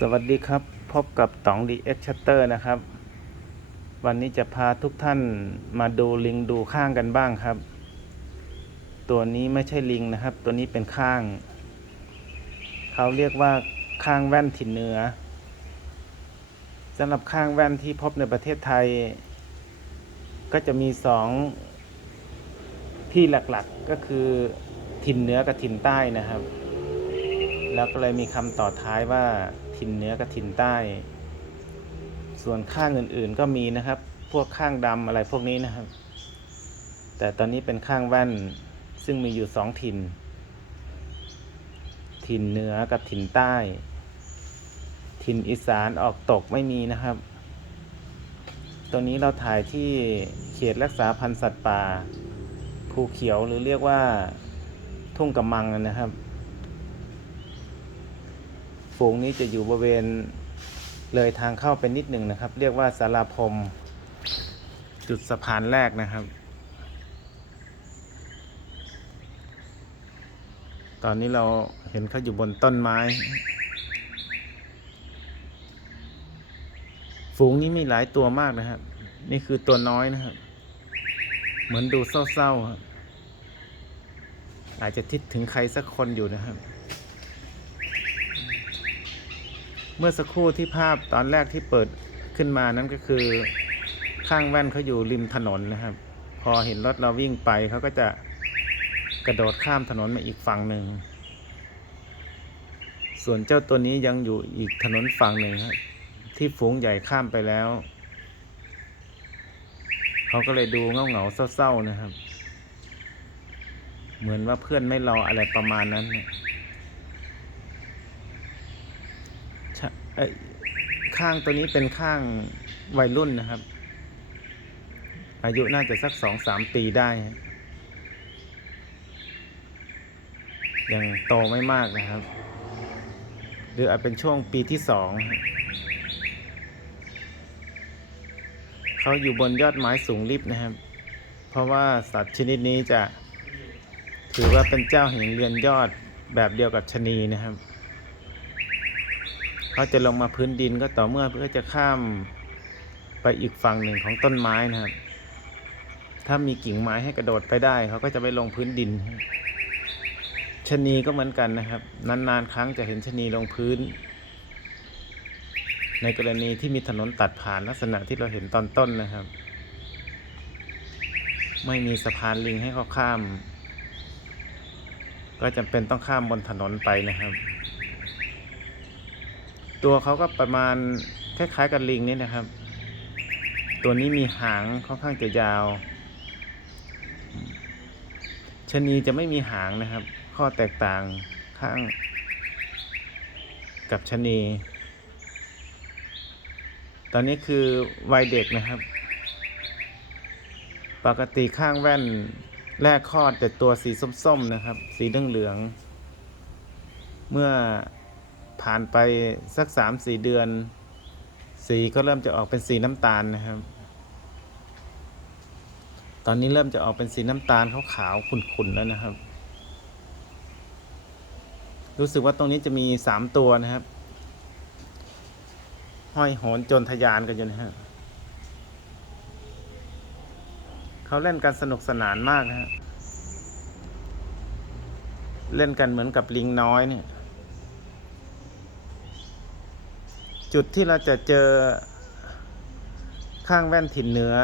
สวัสดีครับ พบกับต๋องดีเอ็กชัตเตอร์นะครับ วันนี้จะพาทุกท่านมาดูลิงดูข้างกันบ้างครับ ตัวนี้ไม่ใช่ลิงนะครับ ตัวนี้เป็นข้าง เขาเรียกว่าข้างแว่นถิ่นเหนือสำหรับข้างแว่นที่พบในประเทศไทย ก็จะมีสองที่หลักๆก็คือถิ่นเหนือกับถิ่นใต้นะครับแล้วก็เลยมีคำต่อท้ายว่า ถิ่นเหนือกับถิ่นใต้ ส่วนข้างอื่นๆก็มีนะครับ พวกข้างดำอะไรพวกนี้นะครับ แต่ตอนนี้เป็นข้างแว่นซึ่งมีอยู่สองถิ่นถิ่นเหนือกับถิ่นใต้ถิ่นอีสานออกตกไม่มีนะครับ ตัวนี้เราถ่ายที่เขตรักษาพันธุ์สัตว์ป่า ภูเขียวหรือเรียกว่าทุ่งกำมังนะครับ ฝูงนี้จะอยู่บริเวณเลยทางเข้าไปนิดหนึ่งนะครับ เรียกว่าสาราพรมจุดสะพานแรกนะครับ ตอนนี้เราเห็นเขาอยู่บนต้นไม้ ฝูงนี้มีหลายตัวมากนะครับ นี่คือตัวน้อยนะครับ เหมือนดูเศร้าๆอาจจะทิดถึงใครสักคนอยู่นะครับ เมื่อสักครู่ที่ภาพตอนแรกที่เปิดขึ้นมานั้นก็คือข้างแว่นเขาอยู่ริมถนนนะครับ พอเห็นรถเราวิ่งไปเขาก็จะกระโดดข้ามถนนมาอีกฝั่งหนึ่ง ส่วนเจ้าตัวนี้ยังอยู่อีกถนนฝั่งหนึ่งครับที่ฝูงใหญ่ข้ามไปแล้ว เขาก็เลยดูเงาเงาเศร้าๆนะครับ เหมือนว่าเพื่อนไม่รออะไรประมาณนั้นเนี่ยชะเอ้ย ข้างตัวนี้เป็นข้างวัยรุ่นนะครับ อายุน่าจะสักสองสามปีได้ ยังโตไม่มากนะครับ หรืออาจเป็นช่วงปีที่สองเขาอยู่บนยอดไม้สูงลิบนะครับ เพราะว่าสัตว์ชนิดนี้จะถือว่าเป็นเจ้าแห่งเรือนยอดแบบเดียวกับชะนีนะครับ เขาจะลงมาพื้นดินก็ต่อเมื่อเพื่อจะข้ามไปอีกฝั่งหนึ่งของต้นไม้นะครับ ถ้ามีกิ่งไม้ให้กระโดดไปได้เขาก็จะไปลงพื้นดินชะนีก็เหมือนกันนะครับ นานๆ ครั้งจะเห็นชะนีลงพื้น ในกรณีที่มีถนนตัดผ่านลักษณะที่เราเห็นตอนต้นนะครับ ไม่มีสะพานลิงให้เขาข้าม ก็จำเป็นต้องข้ามบนถนนไปนะครับ ตัวเขาก็ประมาณคล้ายๆกับลิงนี่นะครับ ตัวนี้มีหางค่อนข้างจะยาวชะนีจะไม่มีหางนะครับ ข้อแตกต่างข้างกับชะนี ตอนนี้คือวัยเด็กนะครับ ปกติข้างแว่นแรกคลอดแต่ตัวสีส้มๆนะครับ สีเหลืองๆเมื่อ ผ่านไปสักสามสี่เดือน สีก็เริ่มจะออกเป็นสีน้ำตาลนะครับ ตอนนี้เริ่มจะออกเป็นสีน้ำตาลขาวๆขุ่นๆแล้วนะครับ รู้สึกว่าตรงนี้จะมีสามตัวนะครับ ห้อยโหนจนทะยานกันอยู่นะฮะเขาเล่นกันสนุกสนานมากนะฮะเล่นกันเหมือนกับลิงน้อยเนี่ย จุดที่เราจะเจอข้างแว่นถิ่นเหนือ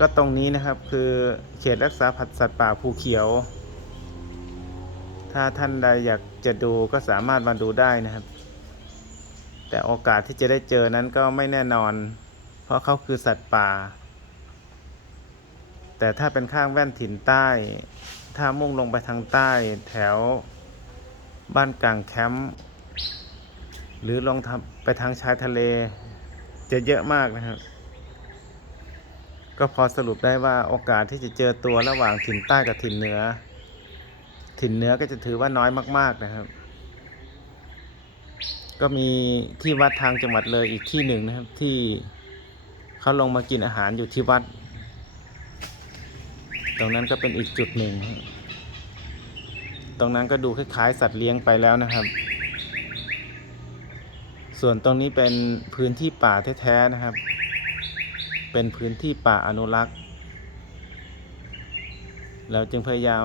ก็ตรงนี้นะครับคือเขตรักษาพันธุ์สัตว์ป่าภูเขียว ถ้าท่านใดอยากจะดูก็สามารถมาดูได้นะครับ แต่โอกาสที่จะได้เจอนั้นก็ไม่แน่นอน เพราะเขาคือสัตว์ป่า แต่ถ้าเป็นข้างแว่นถิ่นใต้ ถ้ามุ่งลงไปทางใต้แถวบ้านกลางแคมป์ หรือลองทำไปทางชายทะเล จะเยอะมากนะครับ ก็พอสรุปได้ว่าโอกาสที่จะเจอตัวระหว่างถิ่นใต้กับถิ่นเหนือ ถิ่นเหนือก็จะถือว่าน้อยมาก ๆนะครับ ก็มีที่วัดทางจังหวัดเลยอีกที่หนึ่งนะครับ ที่เขาลงมากินอาหารอยู่ที่วัด ตรงนั้นก็เป็นอีกจุดหนึ่ง ตรงนั้นก็ดูคล้ายๆสัตว์เลี้ยงไปแล้วนะครับ ส่วนตรงนี้เป็นพื้นที่ป่าแท้ๆนะครับ เป็นพื้นที่ป่าอนุรักษ์ เราจึงพยายาม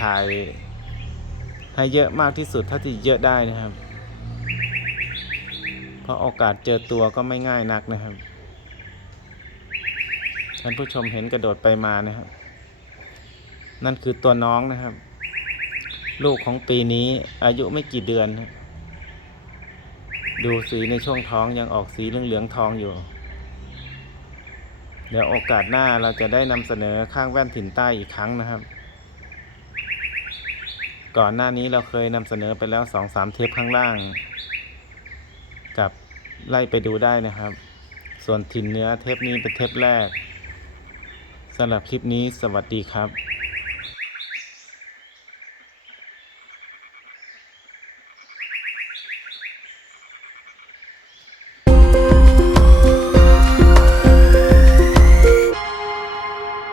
ถ่ายให้เยอะมากที่สุดเท่าที่เยอะได้นะครับ เพราะโอกาสเจอตัวก็ไม่ง่ายนักนะครับ ท่านผู้ชมเห็นกระโดดไปมานะครับ นั่นคือตัวน้องนะครับ ลูกของปีนี้อายุไม่กี่เดือนนะ ดูสีในช่วงท้องยังออกสีเหลืองๆทองอยู่ เดี๋ยวโอกาสหน้าเราจะได้นำเสนอข้างแว่นถิ่นใต้อีกครั้งนะครับ ก่อนหน้านี้เราเคยนำเสนอไปแล้วสองสามเทปข้างล่าง กับไล่ไปดูได้นะครับ ส่วนถิ่นเนื้อเทปนี้เป็นเทปแรกสำหรับคลิปนี้สวัสดีครับ